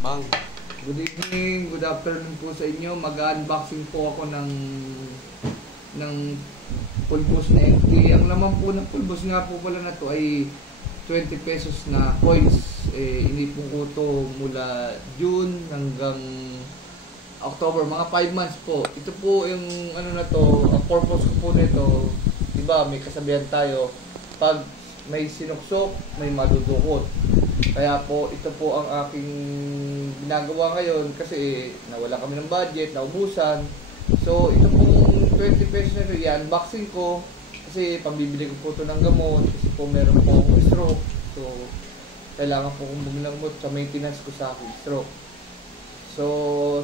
Bang. Good evening, good afternoon po sa inyo. Mag-unboxing po ako ng pulbos na empty. Ang laman po ng pulbos nga po pala na to ay 20 pesos na coins. Inipon ko to mula June hanggang October, mga 5 months po. Ito po yung ano na to, ang purpose ko po nito, diba may kasabihan tayo, pag may sinuksok, may madudukot. Kaya po, ito po ang aking ginagawa ngayon kasi nawala kami ng budget, naubusan. So, ito pong 20 pesos na ito, i-unboxing ko kasi pambibili ko po ito ng gamot kasi po meron po akong stroke. So, kailangan po kong bumili ng gamot sa maintenance ko sa aking stroke. So,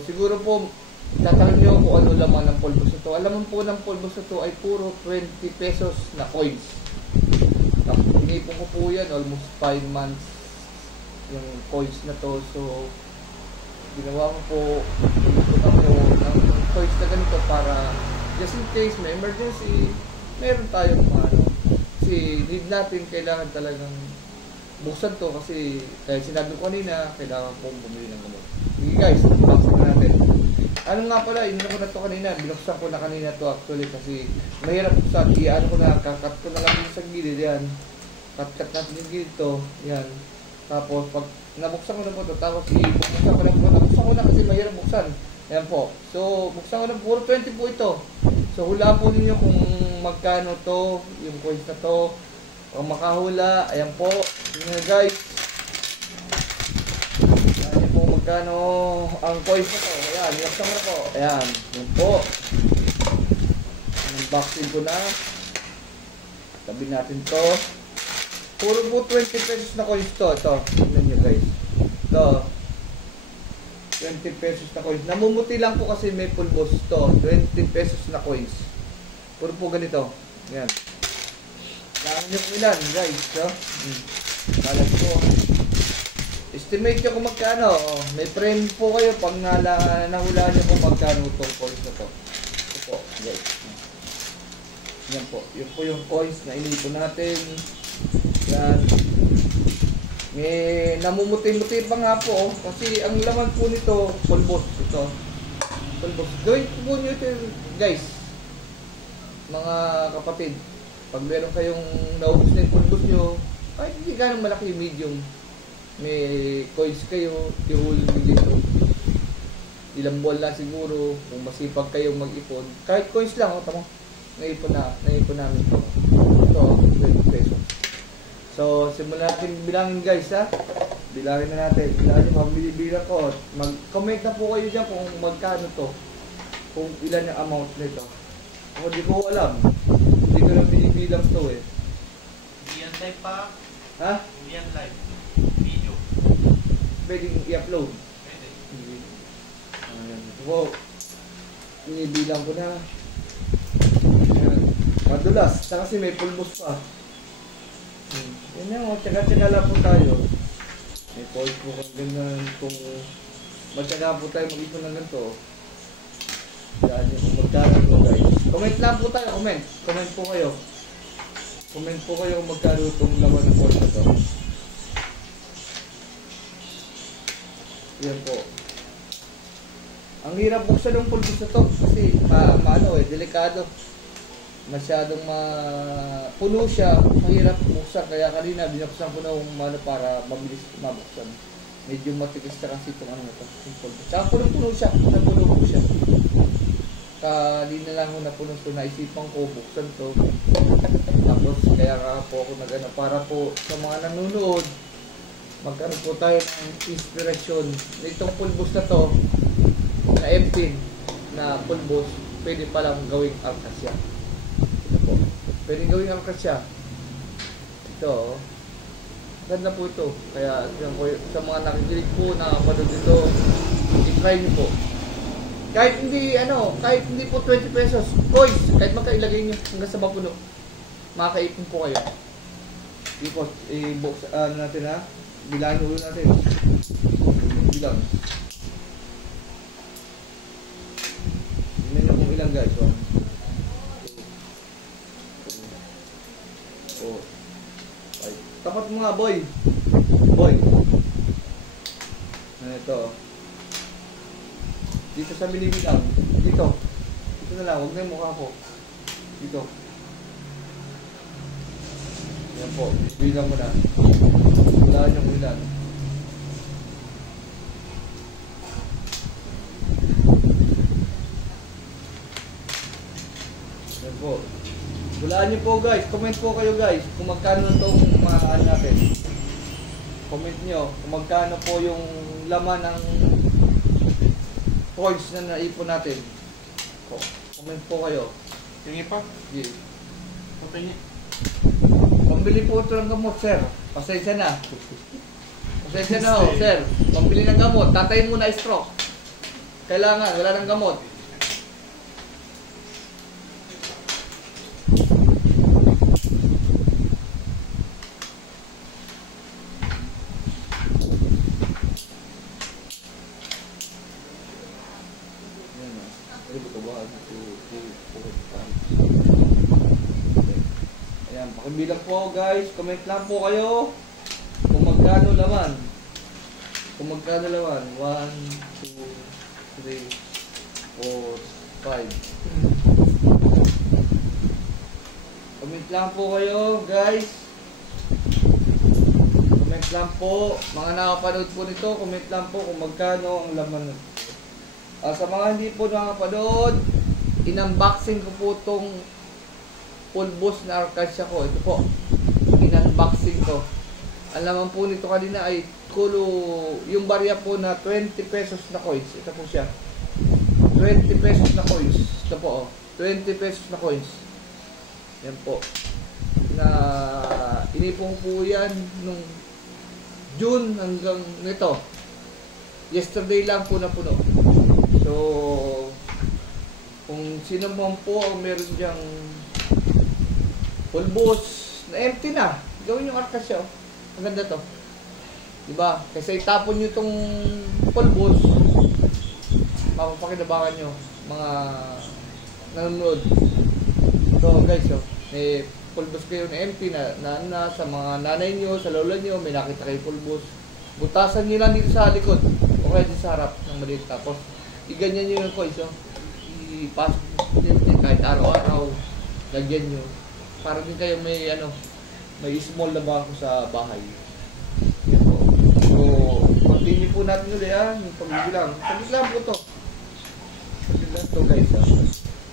siguro po, tatanong nyo kung ano laman ng pulbos na ito. Alam mo po ng pulbos na ito ay puro 20 pesos na coins. Inipon ko po yan, almost 5 months yung coins na to. So, ginawa ko po, inipon ako ng coins na ganito para just in case may emergency, meron tayong ano. Kasi need natin, kailangan talagang buksan to kasi dahil sinabi ko kanina, kailangan pong bumili ng gamot. Sige guys, unboxing na natin. Ano nga pala, inano ko na to kanina, binuksan ko na kanina to actually kasi mahirap buksan. Ano ko na, kakat ko na lang sa gilid yan. Cut natin yung gilid to, yan. Tapos pag nabuksan ko na po to, tapos buksan ko na po, nabuksan ko na kasi mahirap buksan. Yan po. So, buksan ko na, puro 20 po ito. So, hulaan po ninyo kung magkano to, yung coins na to. Kung makahula, ayan po. Tingnan guys. Ayan po magkano ang coins na to. Ayan, buksan ko na po. Ayan, yan po. Unboxing ko na. Tabi natin to. Puro po 20 pesos na coins to. Ito, tingnan nyo guys. Ito. 20 pesos na coins. Namumuti lang po kasi may pulbos to. 20 pesos na coins. Puro po ganito. Yan. Kailangan nyo kung ilan guys. So, balat po. Estimate nyo kung magkano. May frame po kayo pag nahulaan nyo kung magkano itong coins na to. Ito po guys. Yan po. Yun po yung coins na inipon natin. Yan. May namumuti-muti pa nga po kasi ang laman po nito pulbos ito. Pulbos. Gawin po nyo ito guys. Mga kapatid, pag meron kayong naubos na yung pulbos nyo, kahit hindi ganong malaki yung medium, may coins kayo, ihulog nyo dito. Ilang buwan lang siguro, kung masipag kayong mag-ipon, kahit coins lang, tama, naipon namin ito. Ito, 20 pesos. So, simulan natin bilangin guys ha. Bilangin na natin. Bilangin mo, bilang ko. Mag-comment na po kayo dyan kung magkano to. Kung ilan yung amount nito. Kung di ko alam. Hindi ko lang binibilang to eh. Hindi yan live pa. Ha? Hindi yan live. Video. Pwedeng i-upload. Pwede. Ayan. Wow. Binibilang ko na. Ayan. Madulas. Saka kasi may pulbos pa. Yan yung tsaga-tsaga lang po tayo. May point po kung ganun, kung magtsaga po tayo mag-ipon ng ganito. Yan yung kung magkano po guys. Comment lang po tayo, comment. Comment po kayo. Comment po kayo kung magkano itong laman ng point na to. Yan po. Ang hirap buksan ng pulbos na to kasi delikado. Masyadong puno siya, mahirap buksan. Kaya kanina binuksan ko na para mabilis mabuksan. Medyo matigas na kasi itong ano na ito. Tsaka puno siya, napuno po siya. Kanina lang ako napuno ito, naisipan ko buksan to. Tapos kaya nga po ako nagana para po sa mga nanonood, magkaroon po tayo ng inspirasyon. Itong pulbos na to, na empty na pulbos, pwede palang gawing alkasya. Pwede gawin ang kasya. Ito, ganda po ito. Kaya sa mga nakikinig po na manood dito, i-try nyo po. Kahit hindi po 20 pesos, coins, kahit magkailagay nyo hanggang sa mapuno, makakaipon po kayo. I-box natin ha. Bilangin ulo natin. Bilang. Tingnan nyo kung ilang guys. Tapat mo nga boy. Ito. Dito sa bilibid lang. Dito. Dito na lang. Huwag na yung mukha ko. Dito. Yan po. Bilang mo na. Wala niyong ilan. Yan po. Hulaan niyo po guys. Comment po kayo guys. Kung magkano itong mga ano natin. Comment nyo. Kung magkano po yung laman ng coins na naipon natin. Comment po kayo. Tingin pa? Yeah. Patingin. Pambili po ito ng gamot, sir. Pasensya na. Pasensya na ho, sir. Pambili ng gamot. Tatayin mo na stroke. Kailangan, wala ng gamot. Ayan, pakibilang po guys. Comment lang po kayo kung magkano laman. Kung magkano laman. 1, 2, 3, 4, 5. Comment lang po kayo guys. Comment lang po. Mga nakapanood po nito, comment lang po kung magkano ang laman. Sa mga hindi po nakapanood, in-unboxing ko po itong pulbos na Arcasia ko. Ito po, in-unboxing ko. Ang laman po nito kanina ay yung barya po na 20 pesos na coins. Ito po siya. 20 pesos na coins. Ito po, 20 pesos na coins. Yan po. Na inipong po yan nung June hanggang nito. Yesterday lang po na puno. So, kung sino man po ang meron diyang pulbos na empty na, gawin yung Arcasia. Ang ganda to. Diba? Kasi itapon nyo itong pulbos, mapapakinabangan nyo mga nanonood. So guys, may pulbos kayo na empty na sa mga nanay nyo, sa lola nyo, may nakita kayo pulbos. Butasan nyo lang dito sa likod o kaya dito sa harap ng maliit. Tapos iganyan nyo yung coins, ipasok nyo kahit araw-araw, lagyan nyo para din kayo may may small na bangko sa bahay. Yan po. So continue po natin ulit yung pagbibilang. Pagbibilang po to. Pagbibilang to guys.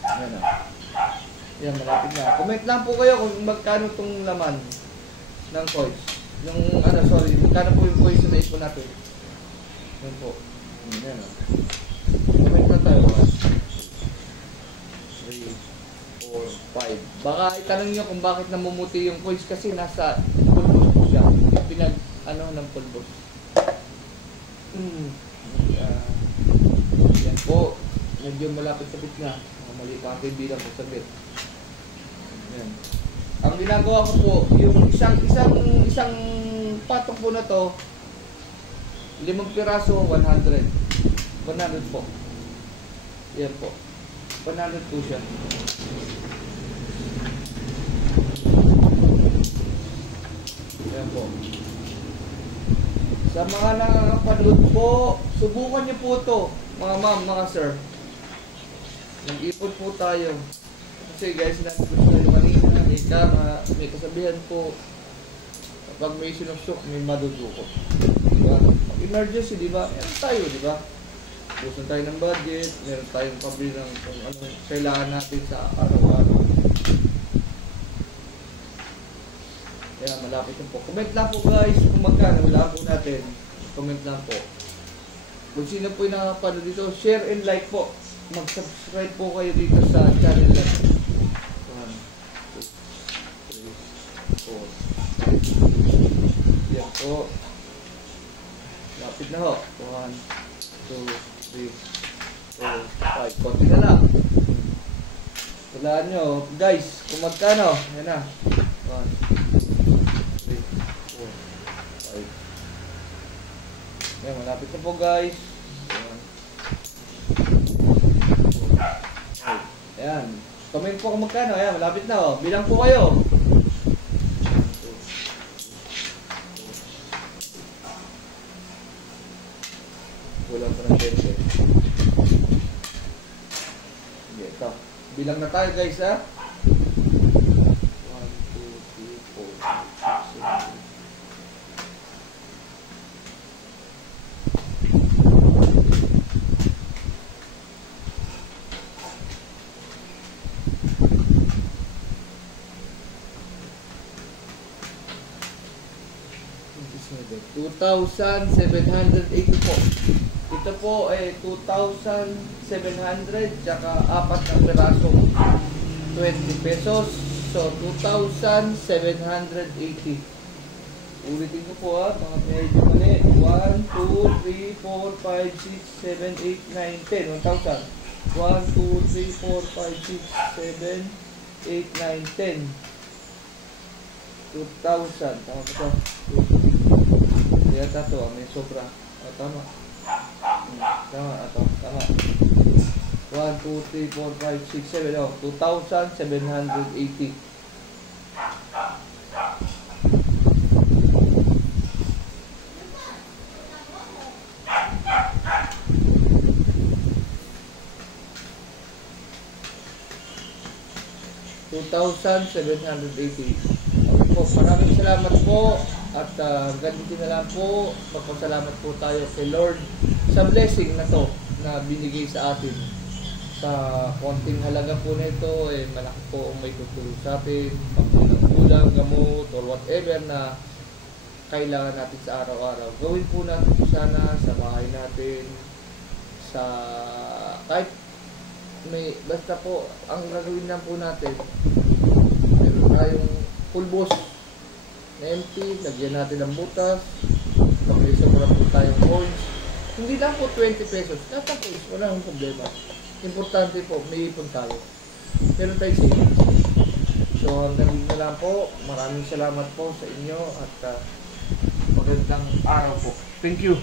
Yan yan, malapit na. Comment lang po kayo kung magkano tong laman ng coins. Yung magkano po yung coins na ipon natin. Yan po. Yan comment lang tayo. 3, 4, 5. Baka itanong nyo kung bakit namumuti yung coins kasi nasa pulbos po siya. Pinag ng pulbos. Yan po. Medyo malapit sa bitna. Mali pa ang bilang po sa bit. Yan. Ang ginagawa ko po, yung isang patong po na to, 5 piraso, 100. 100 po. Yan po. 100 po siya. Yan po. Sa mga nakakapanood po, subukan niyo po ito, mga ma'am, mga sir. Nag-ipon po tayo. Kasi guys, sinabi ko tayo kanina, may kasabihan po, kapag may sinusok, may madudukot. Diba? Emergency, diba? Meron tayo, diba? Gusto tayo ng budget, meron tayong pabili ng kung ano kailangan natin sa araw-araw. Kaya malapit yun po. Comment lang po guys kung magkano, wala po natin. Comment lang po. Kung sino po yung nakapanood dito, share and like po. Mag-subscribe po kayo dito sa channel natin. 1, 2, 3, 4. Yan po. Lapit na ho. 1, 2, 3, 4, 5. Konti na lang. Walaan nyo. Guys, kung magkano. Yan na. 1, 2, 3, 4, 5. Yan, malapit na po guys. 1, 2, 3, 4, 5. Ayan. Comment po kung magkano. Ayan, malapit na oh. Bilang po kayo. Kulang pa ng 10 pesos. Sige, ito. Bilang na tayo guys ha. 1, 2, 3, 4, 5, 6, 7. 2,780 po. Ito po ay 2,700 tsaka 4 na pirasong 20 pesos. So, 2,780. Ulitin ko po ha, mga medyo mali. 1, 2, 3, 4, 5, 6, 7, 8, 9, 10. 1,000. 1, 2, 3, 4, 5, 6, 7, 8, 9, 10. 2,000. Tama po ito. Kaya ito, may sobra. Tama. Tama, ito. Tama. 1, 2, 3, 4, 5, 6, 7. 2,780. Po, maraming salamat po at ganito na lang po, magpasalamat po tayo kay Lord sa blessing na to na binigay sa atin. Sa konting halaga po nito, malaki po ang may tutulong sa atin, pagkulang, gamot, or whatever na kailangan natin sa araw-araw. Gawin po natin po sana sa bahay natin, sa kahit may, basta po, ang gagawin lang po natin, meron tayong pulbos na empty, lagyan natin ng butas, kapag sobra po tayong coins. Hindi lang po 20 pesos, lahat ng coins, wala nang problema. Importante po, may ipon tayo. Meron tayong savings. So hanggang dito na lang po, maraming salamat po sa inyo at magandang araw po. Thank you.